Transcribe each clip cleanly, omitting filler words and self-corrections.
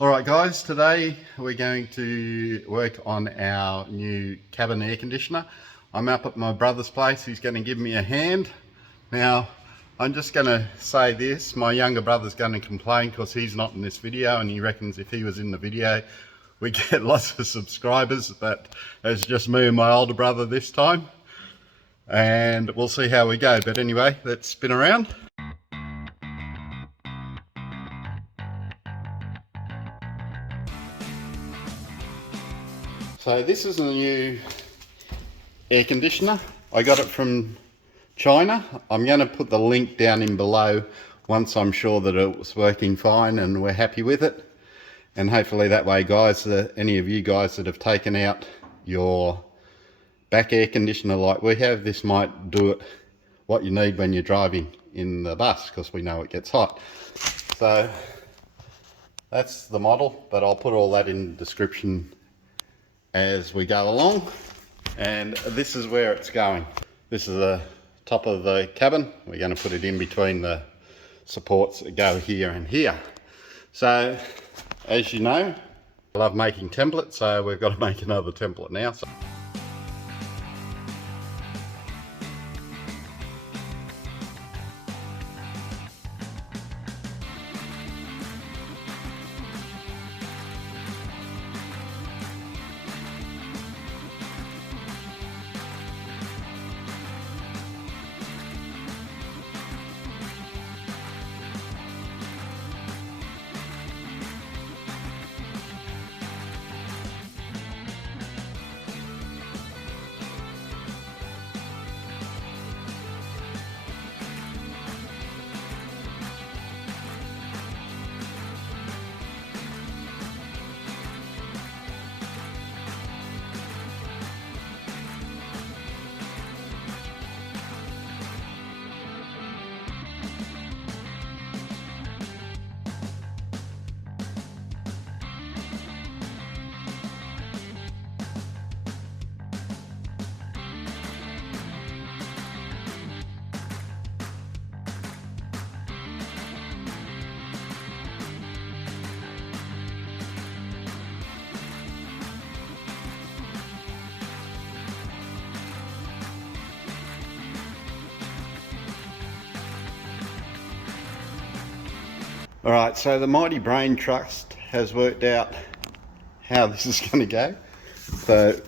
Alright guys, today we're going to work on our new cabin air conditioner. I'm up at my brother's place, he's going to give me a hand. Now, I'm just going to say this, my younger brother's going to complain because he's not in this video and he reckons if he was in the video we get lots of subscribers, but it's just me and my older brother this time. And we'll see how we go, but anyway, let's spin around. So this is a new air conditioner. I got it from China. I'm going to put the link down in below once I'm sure that it was working fine and we're happy with it. And hopefully that way guys, any of you guys that have taken out your back air conditioner like we have, this might do it what you need when you're driving in the bus, because we know it gets hot. So that's the model, but I'll put all that in the description as we go along. And this is where it's going. This is the top of the cabin. We're going to put it in between the supports that go here and here. So as you know, I love making templates, so we've got to make another template now. Alright, so the Mighty Brain Trust has worked out how this is going to go. So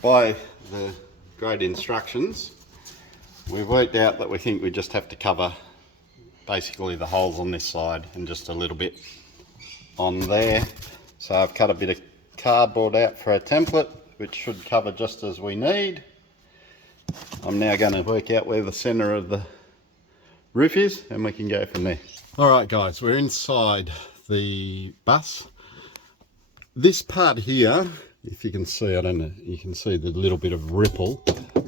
by the great instructions, we've worked out that we think we just have to cover basically the holes on this side and just a little bit on there. So I've cut a bit of cardboard out for a template, which should cover just as we need. I'm now going to work out where the centre of the roof is and we can go from there. Alright guys, we're inside the bus. This part here, if you can see, I don't know, you can see the little bit of ripple.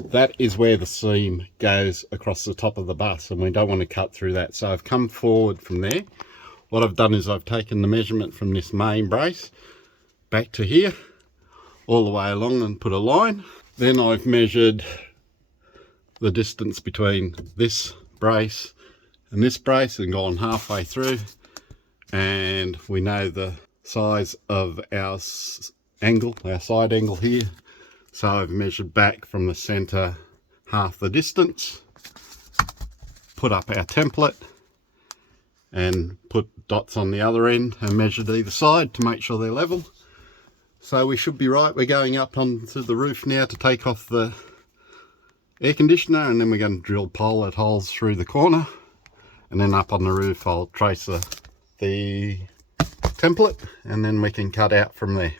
That is where the seam goes across the top of the bus and we don't want to cut through that. So I've come forward from there. What I've done is I've taken the measurement from this main brace back to here, all the way along and put a line. Then I've measured the distance between this brace and this brace and gone halfway through, and we know the size of our angle, our side angle here, so I've measured back from the center half the distance, put up our template and put dots on the other end and measured either side to make sure they're level. So we should be right. We're going up onto the roof now to take off the air conditioner, and then we're going to drill pilot holes through the corner. And then up on the roof I'll trace the template and then we can cut out from there.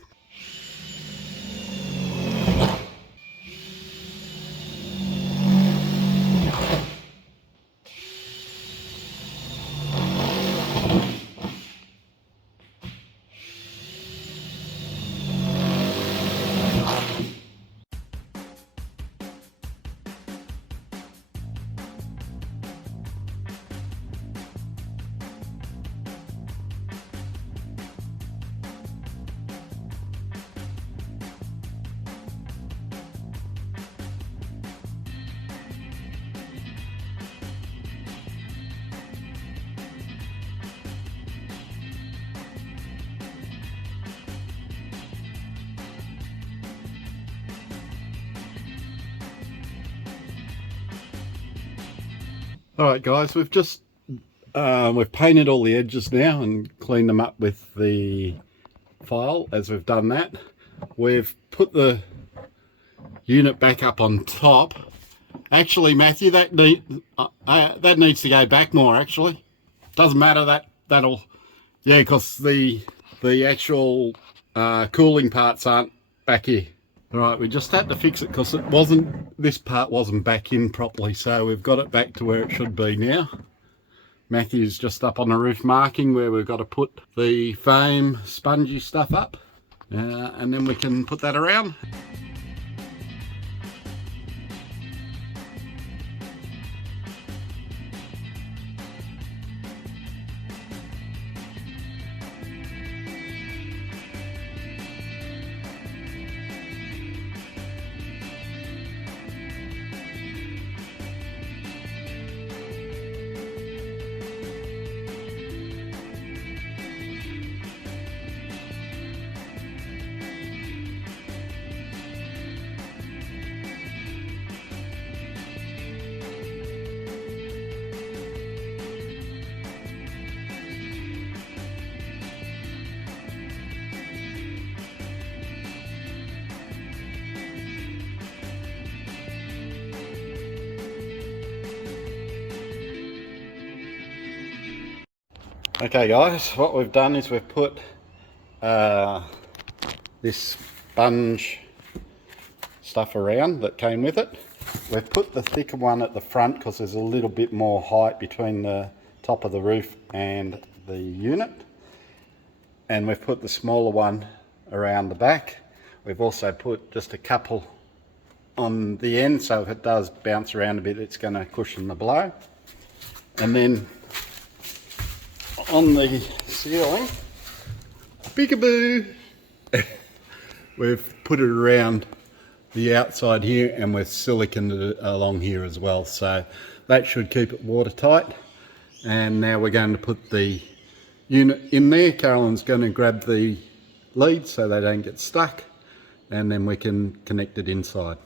Alright guys, we've just we've painted all the edges now and cleaned them up with the file. As we've done that, we've put the unit back up on top. Actually, Matthew, that needs to go back more. Actually, doesn't matter, that'll yeah, because the actual cooling parts aren't back here. All right, we just had to fix it because this part wasn't back in properly, so we've got it back to where it should be now. Matthew's just up on the roof marking where we've got to put the foam spongy stuff up, and then we can put that around. Okay guys, what we've done is we've put this sponge stuff around that came with it. We've put the thicker one at the front because there's a little bit more height between the top of the roof and the unit. And we've put the smaller one around the back. We've also put just a couple on the end, so if it does bounce around a bit, it's going to cushion the blow. And then on the ceiling, peekaboo, we've put it around the outside here, and we've siliconed it along here as well, so that should keep it watertight. And now we're going to put the unit in there. Carolyn's going to grab the leads so they don't get stuck, and then we can connect it inside.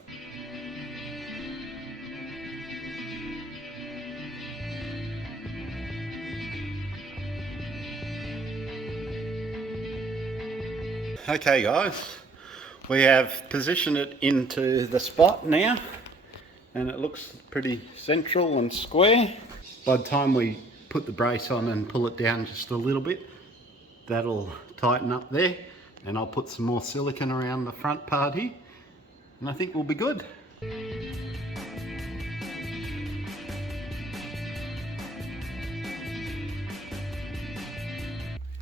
Okay guys, we have positioned it into the spot now, and it looks pretty central and square. By the time we put the brace on and pull it down just a little bit, that'll tighten up there, and I'll put some more silicone around the front part here, and I think we'll be good.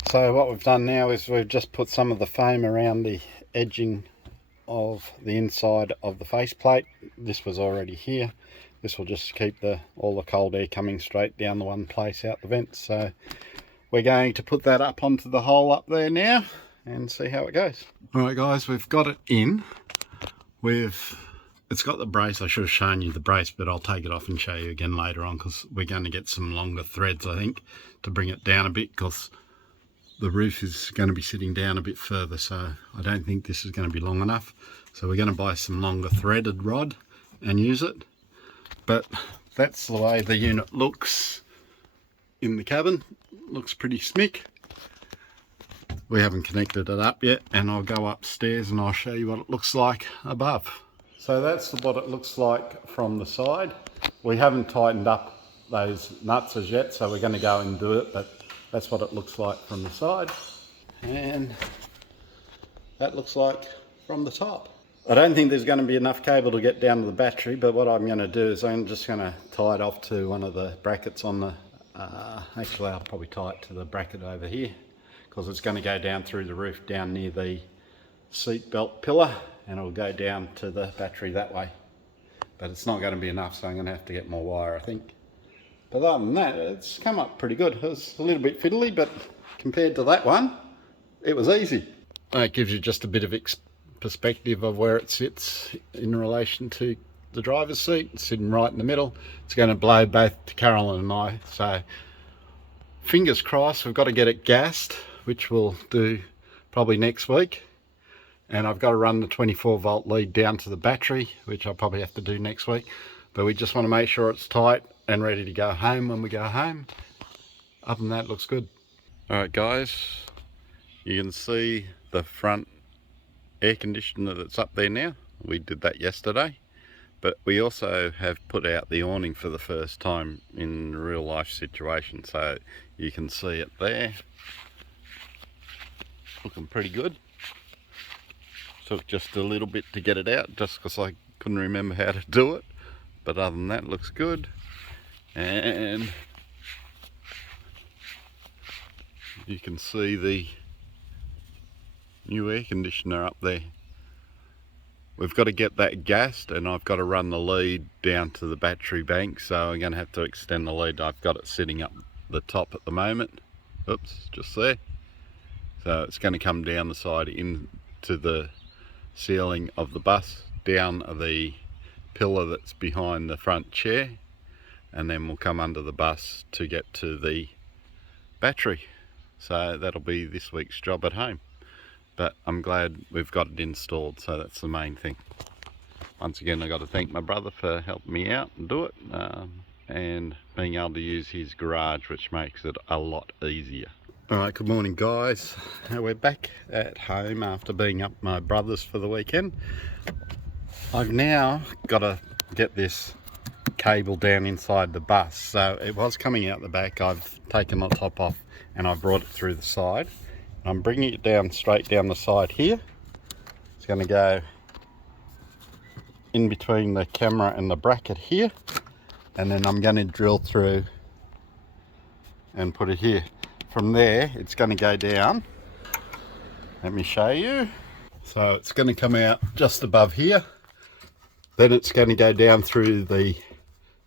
So what we've done now is we've just put some of the foam around the edging of the inside of the faceplate. This was already here. This will just keep all the cold air coming straight down the one place out the vent. So we're going to put that up onto the hole up there now and see how it goes. Alright guys, we've got it in. It's got the brace. I should have shown you the brace, but I'll take it off and show you again later on, because we're going to get some longer threads, I think, to bring it down a bit, because the roof is going to be sitting down a bit further, so I don't think this is going to be long enough. So we're going to buy some longer threaded rod and use it. But that's the way the unit looks in the cabin. Looks pretty smick. We haven't connected it up yet, and I'll go upstairs and I'll show you what it looks like above. So that's what it looks like from the side. We haven't tightened up those nuts as yet, so we're going to go and do it, but that's what it looks like from the side, and that looks like from the top. I don't think there's going to be enough cable to get down to the battery, but what I'm going to do is I'm just going to tie it off to one of the brackets on the actually I'll probably tie it to the bracket over here, because it's going to go down through the roof down near the seat belt pillar, and it'll go down to the battery that way. But it's not going to be enough, so I'm going to have to get more wire, I think. But other than that, it's come up pretty good. It was a little bit fiddly, but compared to that one, it was easy. It gives you just a bit of perspective of where it sits in relation to the driver's seat. It's sitting right in the middle. It's going to blow both to Carolyn and I. So fingers crossed. We've got to get it gassed, which we'll do probably next week. And I've got to run the 24 volt lead down to the battery, which I'll probably have to do next week. but we just want to make sure it's tight and ready to go home when we go home. Other than that, it looks good. Alright guys, you can see the front air conditioner that's up there now. We did that yesterday, but we also have put out the awning for the first time in real life situation, so you can see it there. Looking pretty good. Took just a little bit to get it out, just because I couldn't remember how to do it, but other than that, it looks good. And you can see the new air conditioner up there. We've got to get that gassed, and I've got to run the lead down to the battery bank, so I'm going to have to extend the lead. I've got it sitting up the top at the moment. Oops, just there. So it's going to come down the side into the ceiling of the bus, down the pillar that's behind the front chair, and then we'll come under the bus to get to the battery. So that'll be this week's job at home. But I'm glad we've got it installed, so that's the main thing. Once again, I've got to thank my brother for helping me out and do it, and being able to use his garage, which makes it a lot easier. Alright, good morning guys. We're back at home after being up my brother's for the weekend. I've now got to get this cable down inside the bus. So it was coming out the back. I've taken the top off and I've brought it through the side. I'm bringing it down straight down the side here. It's going to go in between the camera and the bracket here, and then I'm going to drill through and put it here. From there it's going to go down. Let me show you. So it's going to come out just above here, then it's going to go down through the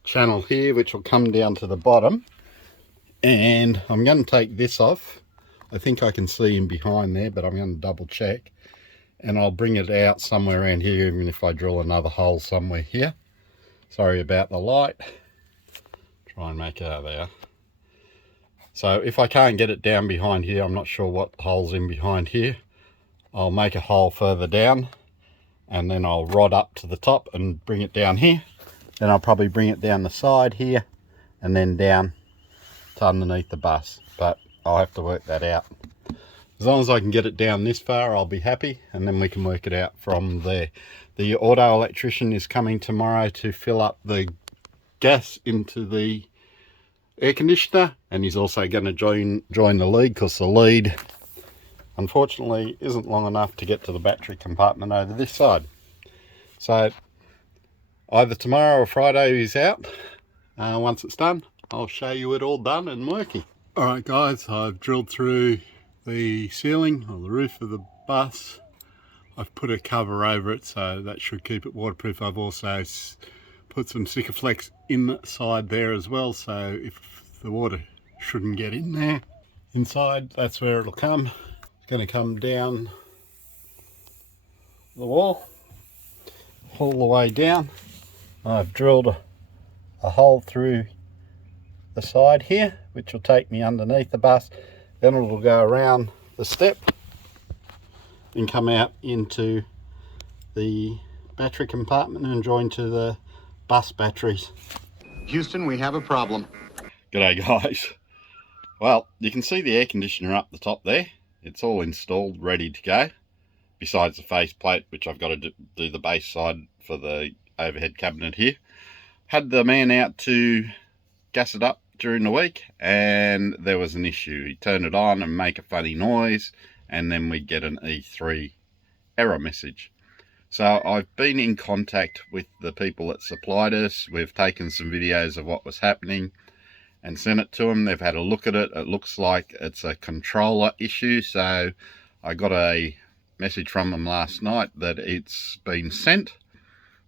channel here, which will come down to the bottom, and I'm going to take this off. I think I can see him behind there, but I'm going to double check, and I'll bring it out somewhere around here, even if I drill another hole somewhere here. Sorry about the light. Try and make it out there. So if I can't get it down behind here, I'm not sure what hole's in behind here, I'll make a hole further down, and then I'll rod up to the top and bring it down here. Then I'll probably bring it down the side here and then down to underneath the bus, but I'll have to work that out. As long as I can get it down this far, I'll be happy, and then we can work it out from there. The auto electrician is coming tomorrow to fill up the gas into the air conditioner, and he's also going to join the lead, because the lead unfortunately isn't long enough to get to the battery compartment over this side. So either tomorrow or Friday he's out. Once it's done, I'll show you it all done and working. Alright guys, I've drilled through the ceiling or the roof of the bus. I've put a cover over it, so that should keep it waterproof. I've also put some Sikaflex inside there as well, so if the water shouldn't get in there. Inside, that's where it'll come. It's going to come down the wall all the way down. I've drilled a hole through the side here, which will take me underneath the bus. Then it will go around the step and come out into the battery compartment and join to the bus batteries. Houston, we have a problem. G'day guys. Well, you can see the air conditioner up the top there. It's all installed, ready to go. Besides the faceplate, which I've got to do the base side for the overhead cabinet here. Had the man out to gas it up during the week, and there was an issue. He turned it on and make a funny noise, and then we get an E3 error message. So I've been in contact with the people that supplied us. We've taken some videos of what was happening and sent it to them. They've had a look at it. It looks like it's a controller issue, so I got a message from them last night that it's been sent,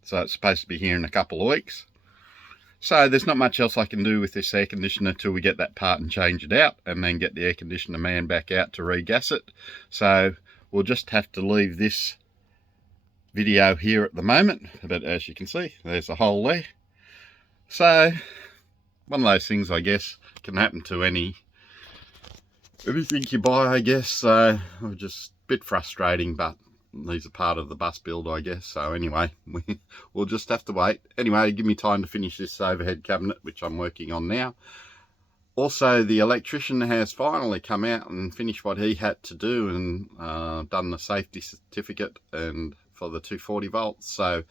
so it's supposed to be here in a couple of weeks. So there's not much else I can do with this air conditioner till we get that part and change it out, and then get the air conditioner man back out to regas it. So we'll just have to leave this video here at the moment, but as you can see, there's a hole there. So one of those things, I guess, can happen to anything you buy, I guess. So just a bit frustrating, but these are part of the bus build, I guess. So anyway, we'll just have to wait. Anyway, give me time to finish this overhead cabinet, which I'm working on now. Also, the electrician has finally come out and finished what he had to do and done the safety certificate and for the 240 volts. So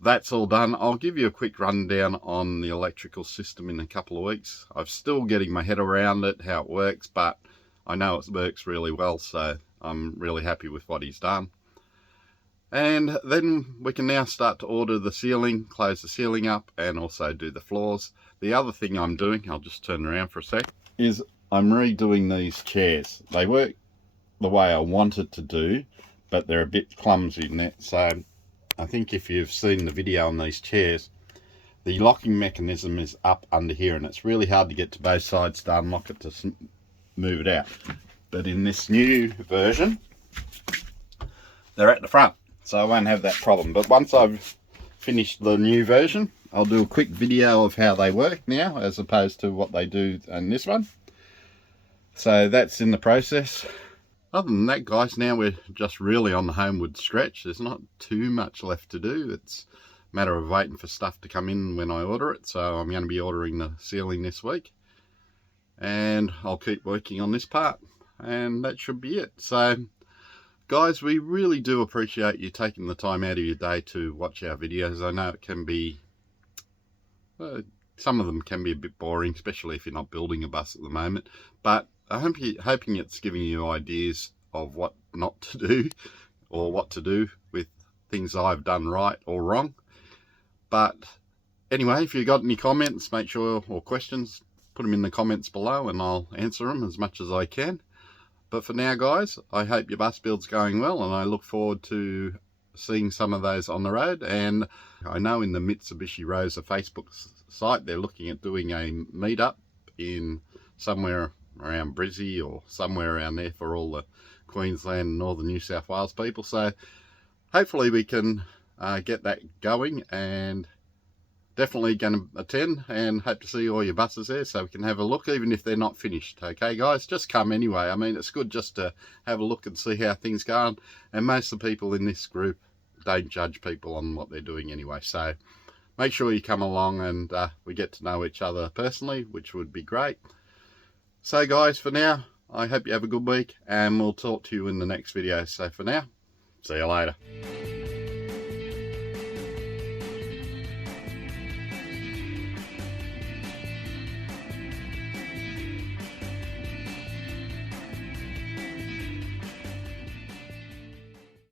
that's all done. I'll give you a quick rundown on the electrical system in a couple of weeks. I'm still getting my head around it, how it works, but I know it works really well, so I'm really happy with what he's done. And then we can now start to order the ceiling, close the ceiling up, and also do the floors. The other thing I'm doing, I'll just turn around for a sec, is I'm redoing these chairs. They work the way I wanted to do, but they're a bit clumsy in that. So I think if you've seen the video on these chairs, the locking mechanism is up under here, and it's really hard to get to both sides to unlock it to move it out. But in this new version, they're at the front, so I won't have that problem. But once I've finished the new version, I'll do a quick video of how they work now as opposed to what they do in this one. So that's in the process. Other than that, guys, now we're just really on the homeward stretch. There's not too much left to do. It's a matter of waiting for stuff to come in when I order it. So I'm going to be ordering the ceiling this week, and I'll keep working on this part, and that should be it. So guys, we really do appreciate you taking the time out of your day to watch our videos. I know it can be, some of them can be a bit boring, especially if you're not building a bus at the moment. But I'm hoping it's giving you ideas of what not to do or what to do with things I've done right or wrong. But anyway, if you've got any comments, make sure, or questions, put them in the comments below and I'll answer them as much as I can. But for now, guys, I hope your bus build's going well, and I look forward to seeing some of those on the road. And I know in the Mitsubishi Rosa Facebook site, they're looking at doing a meetup in somewhere around Brizzy or somewhere around there for all the Queensland and Northern New South Wales people. So hopefully we can get that going, and definitely going to attend and hope to see all your buses there so we can have a look, even if they're not finished. Okay guys, just come anyway. I mean, it's good just to have a look and see how things go, and most of the people in this group don't judge people on what they're doing anyway. So make sure you come along and we get to know each other personally, which would be great. So guys, for now, I hope you have a good week, and we'll talk to you in the next video. So for now, see you later.